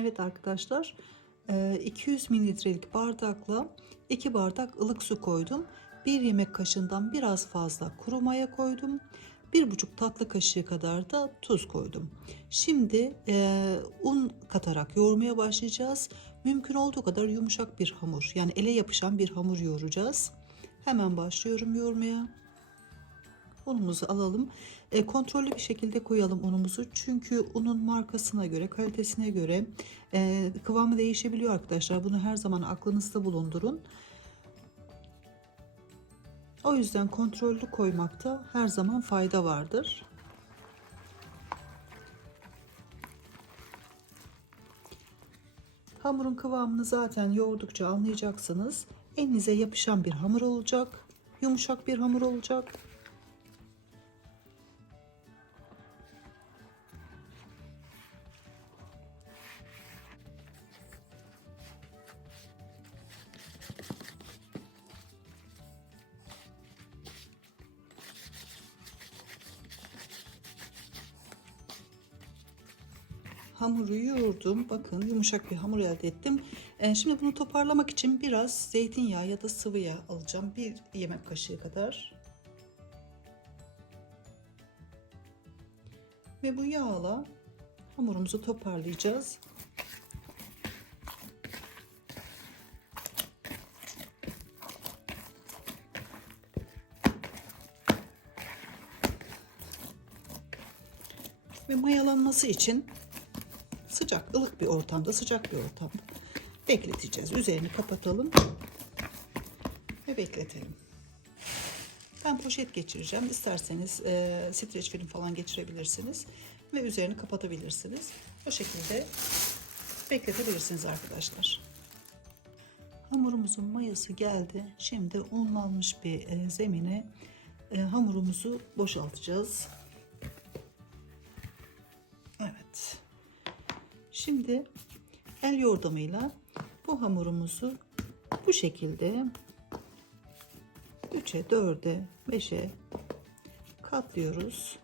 Evet arkadaşlar e, 200 mililitrelik bardakla 2 bardak ılık su koydum. 1 yemek kaşığından biraz fazla kuru maya koydum. 1,5 tatlı kaşığı kadar da tuz koydum. Şimdi e, un katarak yoğurmaya başlayacağız. Mümkün olduğu kadar yumuşak bir hamur yani ele yapışan bir hamur yoğuracağız. Hemen başlıyorum yoğurmaya. Unumuzu alalım. E, kontrollü bir şekilde koyalım unumuzu. Çünkü unun markasına göre, kalitesine göre e, kıvamı değişebiliyor arkadaşlar. Bunu her zaman aklınızda bulundurun. O yüzden kontrollü koymakta her zaman fayda vardır. Hamurun kıvamını zaten yoğurdukça anlayacaksınız. Elinize yapışan bir hamur olacak. Yumuşak bir hamur olacak. Hamuru yoğurdum. Bakın yumuşak bir hamur elde ettim. Ee, şimdi bunu toparlamak için biraz zeytinyağı ya da sıvı yağ alacağım. Bir yemek kaşığı kadar. Ve bu yağla hamurumuzu toparlayacağız. Ve mayalanması için sıcak, ılık bir ortamda, sıcak bir ortamda bekleteceğiz. Üzerini kapatalım ve bekletelim. Ben poşet geçireceğim. İsterseniz e, streç film falan geçirebilirsiniz ve üzerini kapatabilirsiniz. O şekilde bekletebilirsiniz arkadaşlar. Hamurumuzun mayası geldi. Şimdi unlanmış bir e, zemine e, hamurumuzu boşaltacağız. Evet. Şimdi el yordamıyla bu hamurumuzu bu şekilde 3'e, 4'e, 5'e katlıyoruz.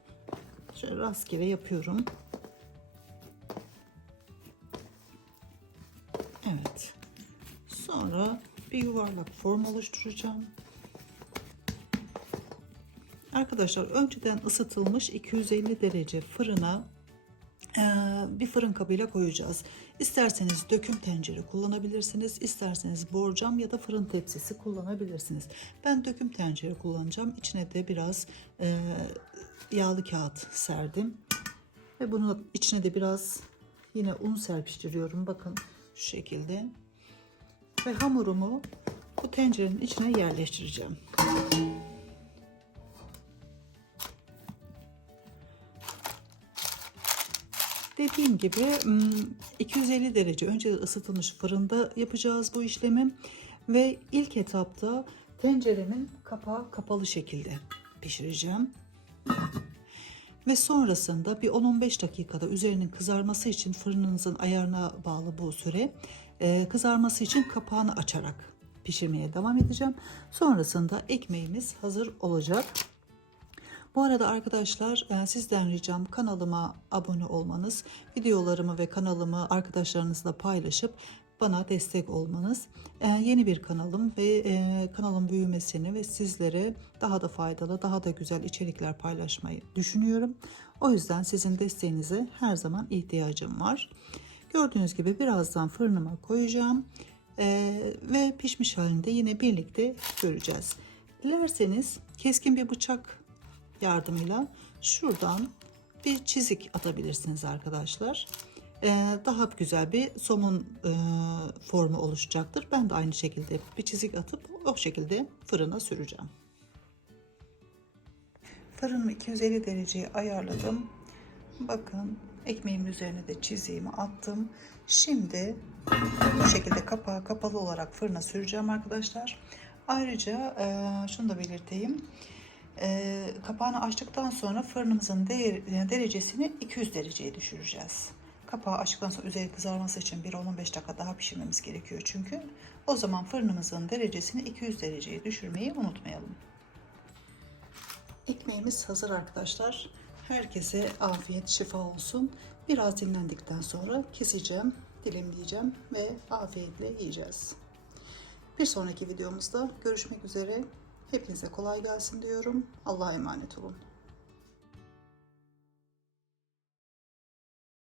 Şöyle rastgele yapıyorum. Evet. Sonra bir yuvarlak form oluşturacağım. Arkadaşlar önceden ısıtılmış 250 derece fırına bir fırın kabıyla koyacağız. İsterseniz döküm tencere kullanabilirsiniz. isterseniz borcam ya da fırın tepsisi kullanabilirsiniz. Ben döküm tencere kullanacağım. İçine de biraz e, yağlı kağıt serdim. Ve bunu içine de biraz yine un serpiştiriyorum. Bakın şu şekilde. Ve hamurumu bu tencerenin içine yerleştireceğim. Dediğim gibi 250 derece önce ısıtılmış fırında yapacağız bu işlemi ve ilk etapta tenceremin kapağı kapalı şekilde pişireceğim. Ve sonrasında bir 10-15 dakikada üzerinin kızarması için fırınınızın ayarına bağlı bu süre kızarması için kapağını açarak pişirmeye devam edeceğim. Sonrasında ekmeğimiz hazır olacak. Bu arada arkadaşlar e, sizden ricam kanalıma abone olmanız, videolarımı ve kanalımı arkadaşlarınızla paylaşıp bana destek olmanız. E, yeni bir kanalım ve e, kanalın büyümesini ve sizlere daha da faydalı, daha da güzel içerikler paylaşmayı düşünüyorum. O yüzden sizin desteğinize her zaman ihtiyacım var. Gördüğünüz gibi birazdan fırınıma koyacağım. ve pişmiş halinde yine birlikte göreceğiz. Dilerseniz keskin bir bıçak yardımıyla şuradan bir çizik atabilirsiniz arkadaşlar. Ee, daha güzel bir somun e, formu oluşacaktır. Ben de aynı şekilde bir çizik atıp o şekilde fırına süreceğim. Fırınımı 250 dereceye ayarladım. Bakın ekmeğimin üzerine de çiziğimi attım. Şimdi bu şekilde kapağı kapalı olarak fırına süreceğim arkadaşlar. Ayrıca e, şunu da belirteyim. E, kapağını açtıktan sonra fırınımızın değer, derecesini 200 dereceye düşüreceğiz. Kapağı açtıktan sonra üzeri kızarması için bir 15 dakika daha pişirmemiz gerekiyor çünkü. O zaman fırınımızın derecesini 200 dereceye düşürmeyi unutmayalım. Ekmeğimiz hazır arkadaşlar. Herkese afiyet şifa olsun. Biraz dinlendikten sonra keseceğim dilimleyeceğim ve afiyetle yiyeceğiz. Bir sonraki videomuzda görüşmek üzere. Hepinize kolay gelsin diyorum. Allah'a emanet olun.